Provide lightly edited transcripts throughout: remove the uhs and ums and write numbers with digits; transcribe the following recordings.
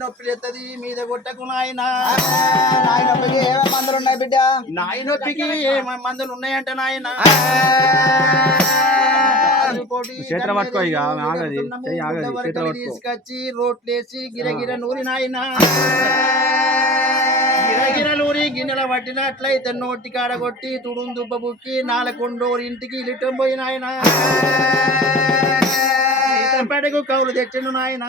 నొప్పి మీద కొట్టకు నాయన. నొప్పికి ఏమేమి మందులు ఉన్నాయి బిడ్డ? నాయ నొప్పికి మందులు ఉన్నాయంట నాయన. తీసుకొచ్చి రోట్లేసి గిరగిర నూరి నాయన. గిరగిర నూరి గిన్నెల పట్టినట్లయితే నోటి కాడ కొట్టి తుడుం దుబ్బ బుక్కి 4 ఇంటికి ఇలిటం పోయి నాయన. పెడకు కౌలు తెచ్చిండు నాయన.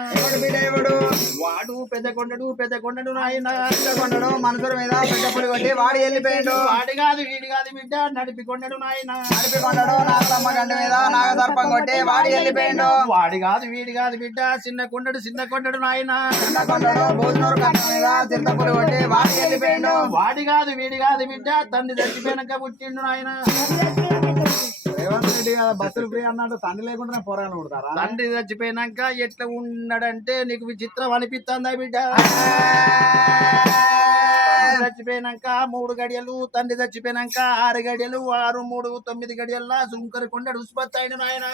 వాడు పెద్ద కొండడు నాయన. కొండడు మనసుల మీద పెద్ద పులి కొట్టి వాడు వెళ్ళిపోయాడు. వాడి కాదు వీడి కాదు బిడ్డ నడిపి కొండడు నాయన. నడిపి కొండడు నాగమ్మ గంట మీద నాగసర్పం కొట్టి వాడు వెళ్ళిపోయాడు. వాడి కాదు వీడి కాదు బిడ్డ చిన్న కొండడు నాయన. చిన్న కొండడు భోజనూరు గంట మీద చిన్న పులి కొట్టి వాడు వెళ్ళిపోయాడు. వాడి కాదు వీడి కాదు బిడ్డ తండ్రి చచ్చిపోయినాక పుట్టిండు నాయన. రేవంత్ రెడ్డి బస్సులు ఫ్రీ అన్నాడు. తండ్రి లేకుండా పోరాలు కొడతారా? తండ్రి చచ్చిపోయినాక ఎట్లా ఉన్నాడంటే నీకు విచిత్రం అనిపిస్తుందా బిడ్డ? చచ్చిపోయినాక 3 గడియలు, తండ్రి చచ్చిపోయినాక 6 గడియలు, 6 3 9 గడియల్లా సుంకరి కొండడు ఉత్పత్తి అయిన నాయన.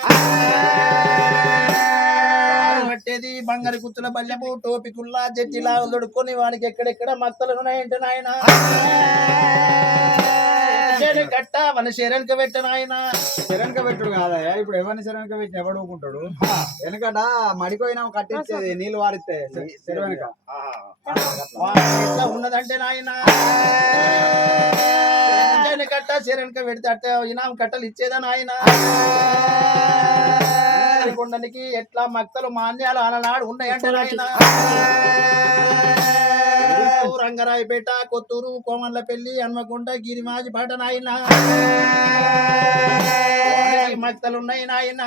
కట్టేది బంగారు కుత్తుల బల్లెము టోపికుల్లా జడ్జిలా దొడుకొని వానికి ఎక్కడెక్కడ మత్తలు ఉన్నాయంటే నాయన. కట్ట మన శరణక పెట్టను ఆయన. శరణక పెట్టుడు కాదా? ఇప్పుడు ఎవరిని శరణక పెట్టి ఎవడు ఊకుంటాడు? వెనకట మడిపోయినా కట్టించేది నీళ్ళు వారిస్తే వెనక ఉన్నదంటే నాయన. కట్ట శరణక పెడితే అట్ట ఇనాం కట్టలు ఇచ్చేదా నాయన. కొండనికి ఎట్లా మక్తలు మాన్యాలు అలనాడు ఉన్నాయంటే నాయన. రంగరాయపేట, కొత్తూరు, కోమర్లపల్లి, హన్మకొండ, గిరిమాజి పాట నాయన. మక్తలున్నాయి నాయన.